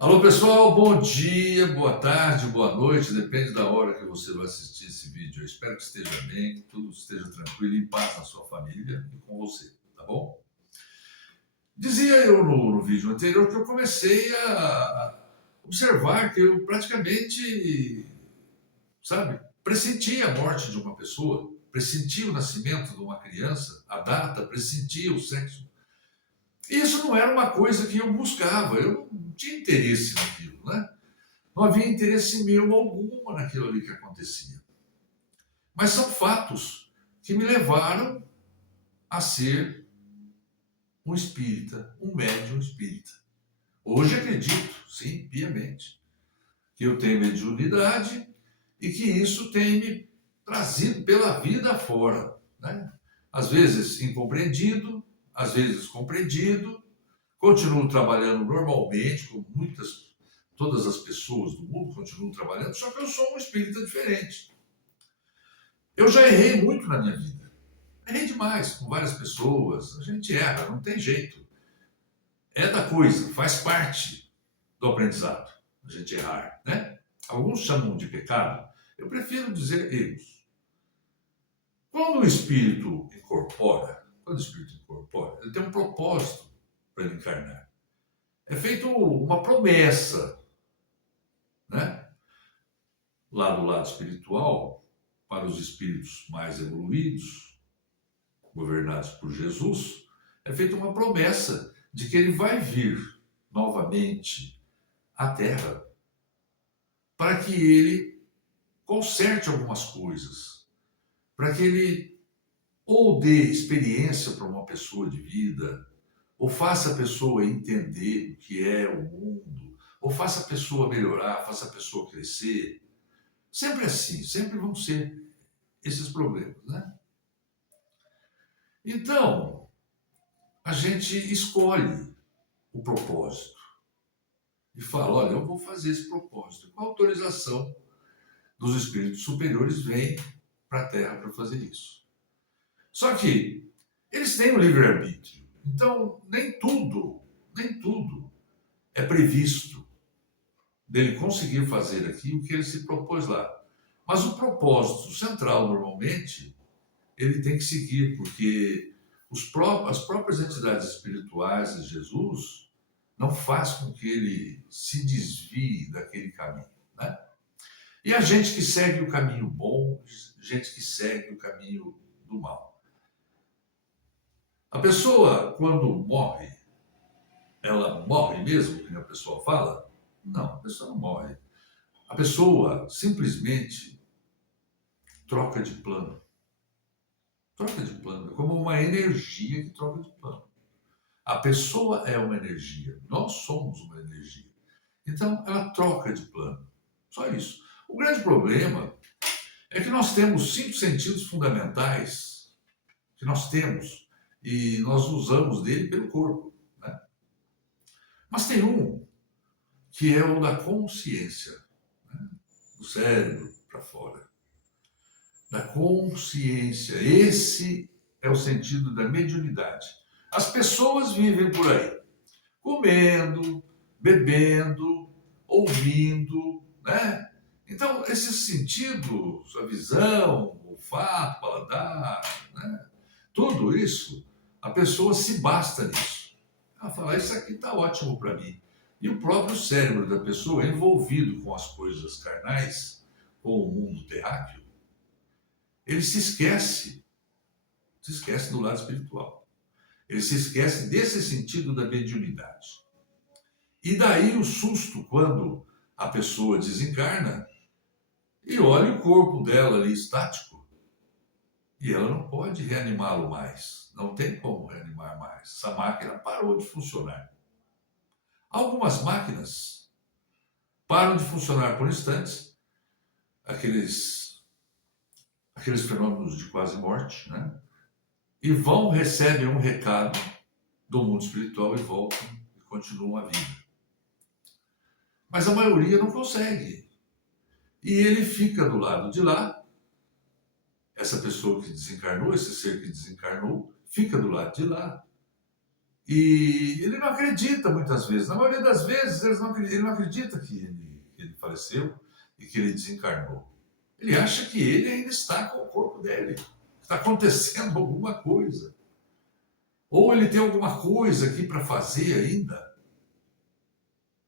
Alô pessoal, bom dia, boa tarde, boa noite, depende da hora que você vai assistir esse vídeo. Eu espero que esteja bem, que tudo esteja tranquilo e em paz na sua família e com você, tá bom? Dizia eu no vídeo anterior que eu comecei a observar que eu praticamente, sabe, pressentia a morte de uma pessoa, pressentia o nascimento de uma criança, a data, pressentia o sexo. E isso não era uma coisa que eu buscava, eu não tinha interesse naquilo, né? Não havia interesse meu algum naquilo ali que acontecia. Mas são fatos que me levaram a ser um espírita, um médium espírita. Hoje acredito, sim, piamente, que eu tenho mediunidade e que isso tem me trazido pela vida fora, né? Às vezes incompreendido, às vezes compreendido, continuo trabalhando normalmente, como todas as pessoas do mundo continuam trabalhando, só que eu sou um espírita diferente. Eu já errei muito na minha vida. Errei demais com várias pessoas. A gente erra, não tem jeito. É da coisa, faz parte do aprendizado, a gente errar, né? Alguns chamam de pecado, eu prefiro dizer erros. Quando o espírito incorpora, ele tem um propósito para ele encarnar. É feito uma promessa, né? Lá do lado espiritual, para os espíritos mais evoluídos, governados por Jesus, é feita uma promessa de que ele vai vir novamente à Terra para que ele conserte algumas coisas, para que ele ou dê experiência para uma pessoa de vida, ou faça a pessoa entender o que é o mundo, ou faça a pessoa melhorar, faça a pessoa crescer. Sempre assim, sempre vão ser esses problemas, né? Então, a gente escolhe o propósito e fala, olha, eu vou fazer esse propósito. Com a autorização dos espíritos superiores, vem para a Terra para fazer isso. Só que eles têm o livre-arbítrio. Então, nem tudo é previsto dele conseguir fazer aqui o que ele se propôs lá. Mas o propósito central, normalmente, ele tem que seguir, porque as próprias entidades espirituais de Jesus não faz com que ele se desvie daquele caminho, né? E a gente que segue o caminho bom, gente que segue o caminho do mal. A pessoa, quando morre, ela morre mesmo, como a pessoa fala? Não, a pessoa não morre. A pessoa simplesmente troca de plano. Troca de plano, é como uma energia que troca de plano. A pessoa é uma energia, nós somos uma energia. Então, ela troca de plano. Só isso. O grande problema é que nós temos 5 sentidos fundamentais que nós temos e nós usamos dele pelo corpo, né? Mas tem um que é o da consciência, né? Do cérebro para fora. Da consciência. Esse é o sentido da mediunidade. As pessoas vivem por aí, comendo, bebendo, ouvindo, né? Então, esses sentidos, a visão, o olfato, paladar, né? Tudo isso, a pessoa se basta nisso. Ela fala, isso aqui está ótimo para mim. E o próprio cérebro da pessoa, envolvido com as coisas carnais, com o mundo terráqueo, ele se esquece do lado espiritual. Ele se esquece desse sentido da mediunidade. E daí o susto quando a pessoa desencarna e olha o corpo dela ali estático e ela não pode reanimá-lo mais. Não tem como reanimar mais. Essa máquina parou de funcionar. Algumas máquinas param de funcionar por instantes, aqueles fenômenos de quase morte, né? E recebem um recado do mundo espiritual e voltam e continuam a vida. Mas a maioria não consegue. E ele fica do lado de lá, essa pessoa que desencarnou, esse ser que desencarnou, fica do lado de lá, E ele não acredita muitas vezes. Na maioria das vezes, ele não acredita que ele faleceu e que ele desencarnou. Ele acha que ele ainda está com o corpo dele. Está acontecendo alguma coisa. Ou ele tem alguma coisa aqui para fazer ainda.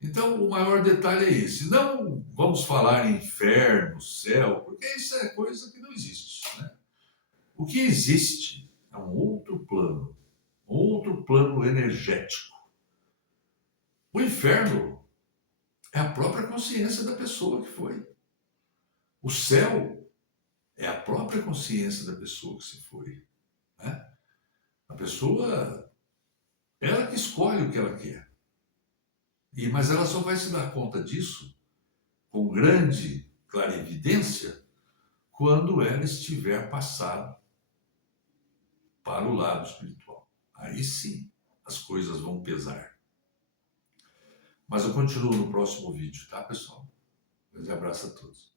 Então, o maior detalhe é esse. Não vamos falar em inferno, céu, porque isso é coisa que não existe, né? O que existe é um outro plano energético. O inferno é a própria consciência da pessoa que foi. O céu é a própria consciência da pessoa que se foi, né? A pessoa, ela que escolhe o que ela quer. Mas ela só vai se dar conta disso com grande clarividência quando ela estiver passada para o lado espiritual. Aí sim, as coisas vão pesar. Mas eu continuo no próximo vídeo, tá, pessoal? Um grande abraço a todos.